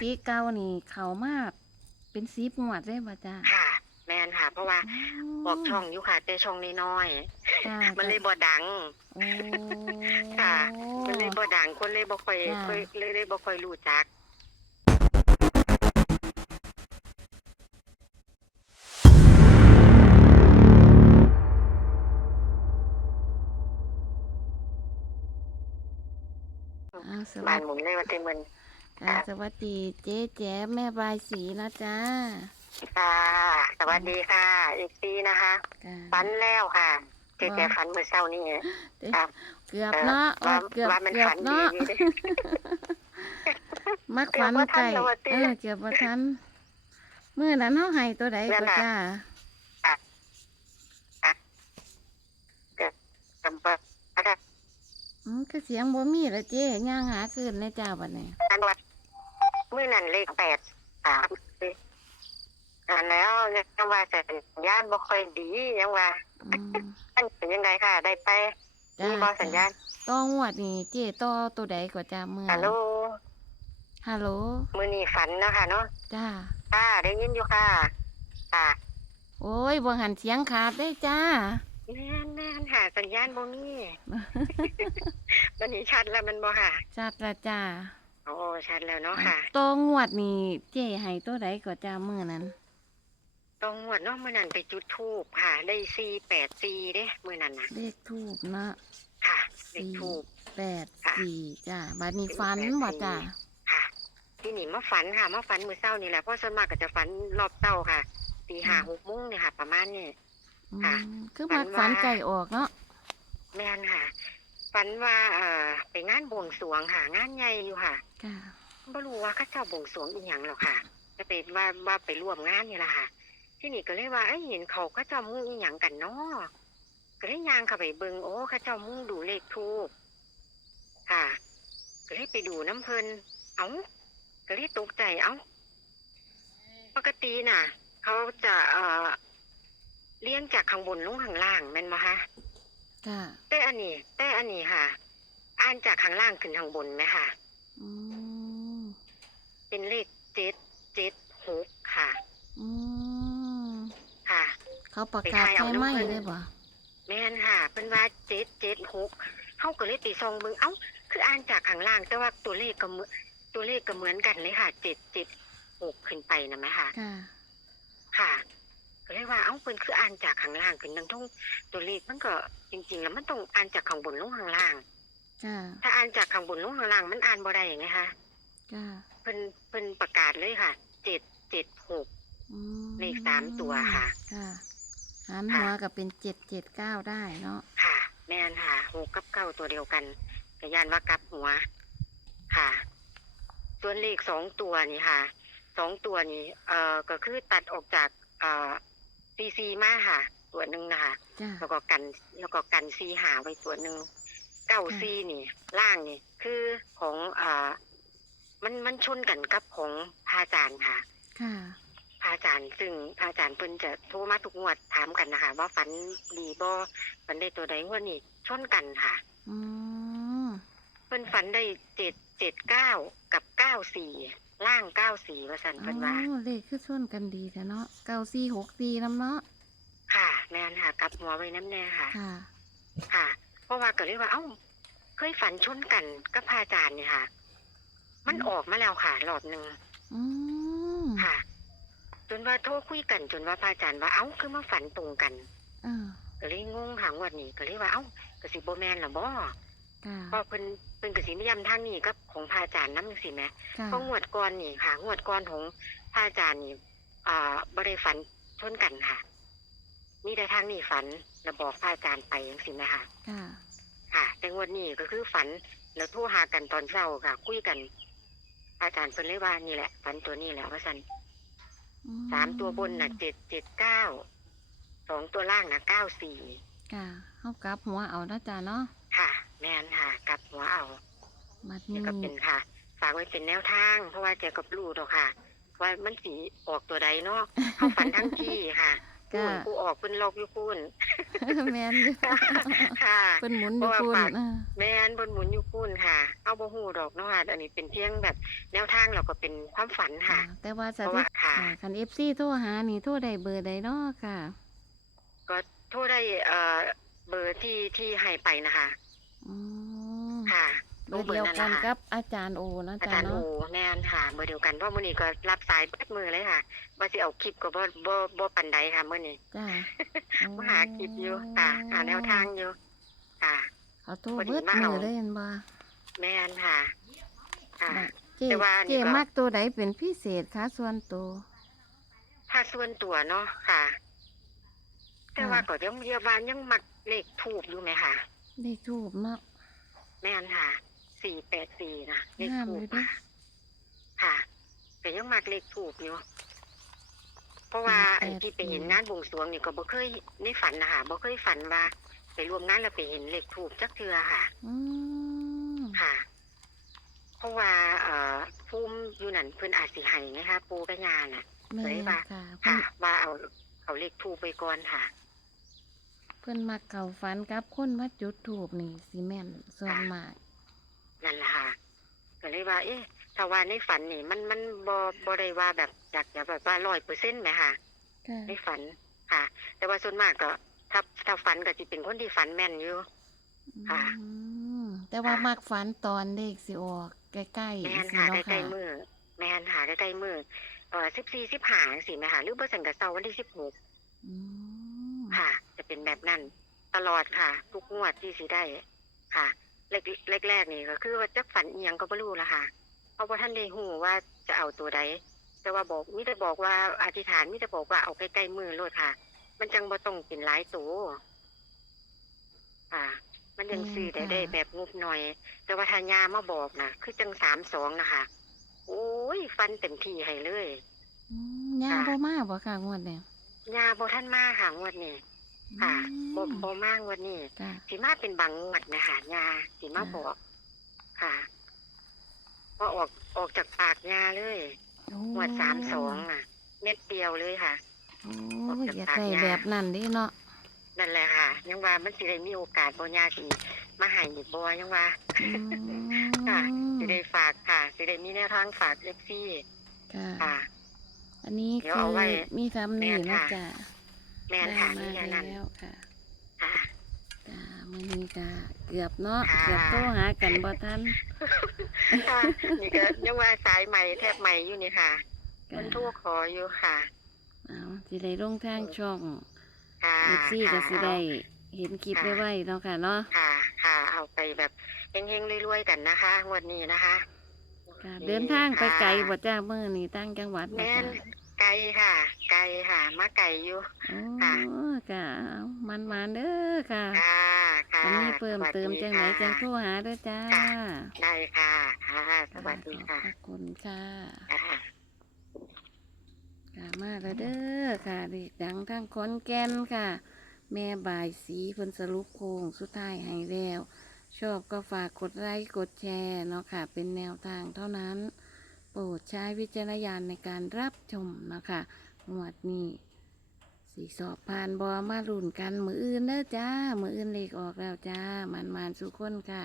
ปีเก่านี่เขามาก เป็นสีหมวดเลยบ่จ้าค่ะ แม่นค่ะ เพราะว่าบอกช่องอยู่ค่ะแต่ช่องน้อยจ้าๆมันเลยบ่ดังโอ้ค่ะ มันเลยบ่ดังคนเลยบ่ค่อยจ้ะค่อยเลยเลยบ่ค่อยรู้จักอ่าสบ้าวันสหมุนเลยว่าเต็มมัน จ้าสวัสดีเจ๊แจ๋แม่บายสีนะจ้าค่ะ สวัสดีค่ะ อีกปีนะคะจ้า ฝันแล้วค่ะเจ๊แกฝันเมื่อเช้านี้ไงเด้ครับ เกือบเนาะว่าโอ้เกือบว่ามันเกือบฝันดีเนาะอยู่เด้ มักฝันเกือบบ่ทันไก่แล้วว่าติเออเกือบบ่ทันมื้อนั้นเฮาให้ตัวใดนั่ก็นน่ะ จ้าจำปาค่ะอืมคือเสียงบ่มีละเจ๊ย่างหาคืนในจ้าบัดนี้อันวัด มื่อนั้นเลขแปดสามอ่านแล้วยังว่าสัญญาณบ่ค่อยดียังว่าอืมมันเป็นยังไงค่ะ ได้ไปจ้ามีบ่สัญญาณต่องวดนี่เจ๊ต่อตัวใดก็จ้ามื้อฮัลโหลฮัลโหลมื้อนี้ฝันเนาะค่ะเนาะจ้าค่ะได้ยินอยู่ค่ะค่ะโอ้ยบ่หันเสียงขาดได้จ้าแม่นแม่นค่ะสัญญาณบ่มีวันนี้ชัดแล้วมันบ่ค่ะจัดละจ้า โอ้ชัดแล้วเนาะค่ะต่องวดนี่เจ๊ให้ตัวใดก็จ้ามื้อนั้นตรงงวดเนาะมื้อนั้นไปจุดธูปค่ะ ได้484เด้มื้อนั้นน่ะเลขทูบเนาะค่ะเลขธูปแปดค่ะสี่จ้าบัดนี้ฟันสี่แปดบ่จ้าสี่ค่ะ ที่นี่มาฝันค่ะมาฝันมื้อเช้านี่แหละเพราะส่วนมากก็จะฝันรอบเช้าค่ะตีห้าหกโมงเนี่ยค่ะ ประมาณนี้อืค่ะมคือฝัมานว่าฝันไก่ออกเนาะแม่นค่ะ ฝันว่าเอ่อไปงานบวงสรวงค่ะ งานใหญ่อยู่ค่ะ จ้าบ่รู้ว่าเขาเจ้าบวงสรวงอีหยังหรอกค่ะจะเป็นว่าว่าไปร่วมงานนี่ล่ะค่ะ ที่นี่ก็เลยว่าเอ้ยเห็นเขาเขาเจ้ามุ่งอีหยังกันเนาะก็เลยย่างเข้าไปเบิ่งโอ้เขาเจ้ามุ่งดูเลขทูปค่ะ ก็เลยไปดูน้ำเพลินเอ้าก็เลยตกใจเอ้าปกติน่ะ เขาจะเอ่อเลี้ยงจากข้างบนลงข้างล่างแม่นบ่คะจ้าแต่อันนี้ แต่อันนี้ค่ะ อ่านจากข้างล่างขึ้นข้างบนไหมค่ะ อืมเป็นเลขเจ็ดเจ็ดหกค่ะ อืมค่ะ เขาประกาศไปถ่ายเอาใช่ไหมน้ำเพิ่นเลยบ่แม่นค่ะเป็นว่าเจ็ดเจ็ดหกเขาก็เลยไปซองเบิ่งเอ้า คืออ่านจากข้างล่าง แต่ว่าตัวเลขก็เหมือนตัวเลขก็เหมือนกันเลยค่ะเจ็ดเจ็ดหกขึ้นไปนะไหมคะค่ะ ค่ะก็เลยว่าเอ้าเพิ่นคืออ่านจากข้างล่างขึ้นทั้งทุ่งตัวเลขมันก็จริงๆแล้วมันต้องอ่านจากข้างบนลงข้างล่าง จ้าถ้าอ่านจากข้างบนลงข้างล่างมันอ่านบ่ได้ไงคะจ้าเพิ่นเพิ่นประกาศเลยค่ะเจ็ดเจ็ดหก อืมเลขสามตัวค่ะ ค่ะหันหัวกับเป็นเจ็ดเจ็ดเก้าได้เนาะค่ะ แม่นค่ะหกกับเก้าตัวเดียวกันกยานว่ากลับหัว ค่ะ ส่วนเลขสองตัวนี่ค่ะสองตัวนี้ เอ่อก็คือตัดออกจาก เอ่อซีซีมาค่ะ ตัวหนึ่งนะคะจ้าแล้วก็กันแล้วก็กันซีหาไว้ตัวหนึ่ง เก้าค่ะซีนี่ ล่างนี่ คือของเอ่อมันมันชนกันกับของพระอาจารย์ค่ะค่ะ พระอาจารย์ซึ่งพระอาจารย์เพิ่นจะโทรมาทุกงวดถามกันนะคะว่าฝันดีบ่ฝันได้ตัวใดงวดนี้ชนกันค่ะ อืมเพิ่นฝันได้เจ็ดเจ็ดเก้ากับเก้าสี่ล่างเก้าสี่ว่าสันอ๋เพิ่นว่าอเลขคือส่วนกันดีแต่เนาะเก้าสี่หกสี่น้ำเนาะค่ะ แม่นค่ะกลับหัวไว้น้ำแน่ค่ะ ค่ะ ค่ะ เพราะว่าก็เลยว่า เอ้า เคยฝันชนกันกับพระอาจารย์เนี่ยค่ะ มันออกมาแล้วค่ะรอบหนึ่งอืมค่ะ จนว่าโทรคุยกัน จนว่าพระอาจารย์ว่าเอ้าคือมาฝันตรงกันอ่าก็เลยงงหางวดนี้ก็เลยว่าเอ้ากสิบ่แม่นล่ะบ่ค่ะเพราะเพิ่นเพิ่นก็สินิยามทางนี้กับของพระอาจารย์นำจังซี่แหมค่ะเพราะงวดก่อนนี่ค่ะ งวดก่อนของพระอาจารย์นี่อ่าบ่ได้ฝันชนกันค่ะ มีแต่ทางนี้ฝันแล้วบอกพระอาจารย์ไปจังซี่แหมค่ะค่ะ ค่ะ แต่งวดนี้ก็คือฝันแล้วโทรหากันตอนเช้าค่ะ คุยกันพระอาจารย์เพิ่นเลยว่านี่แหละฝันตัวนี้แหละว่าซั่นอืสามตัวบนน่ะเจ็ดเจ็ดเก้าสองตัวล่างน่ะเก้าสี่ค่ะเขากลับหัวเอานะจ้าเนาะค่ะ แม่นค่ะกลับหัวเอา บัดนี่นี้ก็เป็นค่ะ ฝากไว้เป็นแนวทาง เพราะว่าเจอกับลูกดอกค่ะ ว่ามันสีออกตัวใดเนาะเขาฝันทั้งที่ค่ะ พูจ้านผู้ออกเพิ่นล็อกอยู่พูนแม่นอยู่ค่ะเพิ่นหมุนอยู่พุ่นอ่าแม่นบนหมุนอยู่พูนค่ะ เอาบ่ฮู้ดอกเนาะค่ะอันนี้เป็นเพียงแบบแนวทางเราก็เป็นความฝันค่ะ แต่ว่าสเพราะถิว่าติค่ะ ค่ะคัน FC โทรหานี่โทรได้เบอร์ใดเนาะค่ะ ก็โทรได้เอ่อเบอร์ที่ที่ให้ไปนะคะ อืมค่ะ เบอร์เดียวกันกับอาจารย์โอเนาะอาจ้าจารย์โอเนาะแม่นค่ะเบอร์เดียวกันเพราะมื้อนี้ก็รับสายเบิดมือเลยค่ะว่าสิเอาคลิปก็บ่บ่บ่ปานใดค่ะมื้อนี้จ้ามาหาคลิปอยู่ค่ะหาแนวทางอยู่ค่ะเขาโทรพอดีเบิดมามืเอาอเลยเห็นบ่แม่นค่ะค่ะน่ะเจแต่ว่านี่เจก็มักตัวใดเป็นพิเศษคะส่วนตัวถ้าส่วนตัวเนาะค่ะ แต่ว่าก็ยังเยาบานยังมักเลขถูกอยู่ไหมค่ะได้ทูบเนาะแม่นค่ะ สี่แปดสี่นะเลขงามถูเลกยเด้ค่ะค่ะแต่ยังมักเลขถูกอยู่เพราะว่าไอ้ที่ไปเห็นงานบวงสรวงนี่ก็บ่เคยในฝันนะคะบ่เคยฝันว่า ไปรวมงานแล้วไปเห็นเลขถูกจักเทือค่ะอืมค่ะ เพราะว่า เอ่อภูมิอยู่นั่นเพิ่นอาจสิให้นะคะปูกับยาน่ะแม่เผยว่าค่ะเพิ่ค่ะนว่าเอาเอาเลขถูกไปก่อนค่ะ เพิ่นมักเก่าฝันกับคนมาจุดทูบนี่สิแม่นส่วนมาก นั่นแหละค่ะก็เลยว่า เอ๊ะถ้าว่าในฝันนี่ มันมันบ่บ่ได้ว่าแบบอยากจะแบบว่าร้อยเปอร์เซ็นต์ไหมค่ะ ค่ะในฝันค่ะ แต่ว่าส่วนมากก็ถ้าถ้าฝันก็จะเป็นคนที่ฝันแม่นอยู่ ค่ะ อืมแต่ว่าค่ะมักฝันตอนเลขสิออกใกล้แม่นๆสิค่ะเนาะใกล้ค่ะๆมือแม่นค่ะใกล้ๆมือเอ่อสิบสี่สิบห้าสิไหมค่ะหรือบ่สันกับเสาร์วันที่สิบหกอืมค่ะ จะเป็นแบบนั้น ตลอดค่ะ ทุกงวดที่สิได้ค่ะ แรกแรกๆนี่ก็คือว่าจักฝันอีหยังก็บ่รู้ละค่ะ เพราะว่าท่านได้ฮู้ว่าจะเอาตัวใดแต่ว่าบอกมิได้บอกว่าอธิษฐานมิได้บอกว่าเอาใกล้ๆมือโลดค่ะ มันจังบ่ต้องเป็นหลายตัวค่ะมันยังซื้อได้ได้แบบงบหน่อย แต่ว่าทานยามาบอกนะคือจังสามสองนะคะโอ้ย ฟันเต็มที่ให้เลยอืมย่างค่ะบ่มาบ่ค่ะงวดเนี่ยยาบ่ท่านมาค่ะงวดนี้ ค่ะบ่อืมบ่มางวดนี้ค่ะสีมาเป็นบางงวดนะคะยาสีมาค่ะบอกค่ะพอออกออกจากปากยาเลยโอ้งวดสามสองน่ะ เม็ดเดียวเลยค่ะ โอ้ออกยจากอยากปากได้ยาแบบนั้นเดิเนาะนั่นแหละค่ะ ยังว่ามันสิได้มีโอกาสบ่ยาสิมาให้อีกบ่ยังว่าอืค่ะมสิได้ฝากค่ะสิได้มีแนวทางฝากเอฟซีค่ะ ค่ะ อันนี้เดี๋ยวคืเอาอไว้มีคำนี้แม่นนะค่ะจ๊ะ แม่นค่ะได้นี่มาแค่นั้นแล้วค่ะค่ะจ้ามื้อนี้ก็เกือบเนาะค่ะ เกือบโทรหากันบ่ทันค่ะนี่ก็ยังว่าสายใหม่แทบใหม่อยู่นี่ค่ะค่ะมันโทรขออยู่ค่ะ เอาสิได้ลงทางช่องค่ะเอฟซีก็สิได้เห็นคลิปไว้ๆเนาะค่ะเนาะค่ะ ค่ะ เอาไปแบบเฮงๆรวยๆกันนะคะงวันนี้นะคะค่ะเดินทางไปไกลบ่จ้ามื้อนี้ตั้งจังหวัดบ่แม่จ้าน ไกลค่ะ ไกลค่ะ มาไกลอยู่โอ้ค่ะค่ะเอามันๆเด้อค่ะค่ะ ค่ะอันนี้เพิ่มเติมจังไหนจังโทรค่ะหาเด้อจ้าค่ะได้ค่ะ ค่ะ สวัสดีขค่ะอบพระคุณค่ะค่ะ ค่ะมาแล้วเด้อค่ะเด็กดังทั้งขอนแก่นค่ะ แม่บายสีเพิ่นสรุปโครงสุดท้ายให้แล้ว ชอบก็ฝากกดไลค์กดแชร์เนาะค่ะ เป็นแนวทางเท่านั้นโปรดใช้วิจารณญาณในการรับชมนะคะหมวดนี้สีสอบผ่านบอมาลุ่นกันมืออื่นเด้อจ้า มืออื่นเลขออกแล้วจ้า มันมันๆสุกคนค่ะ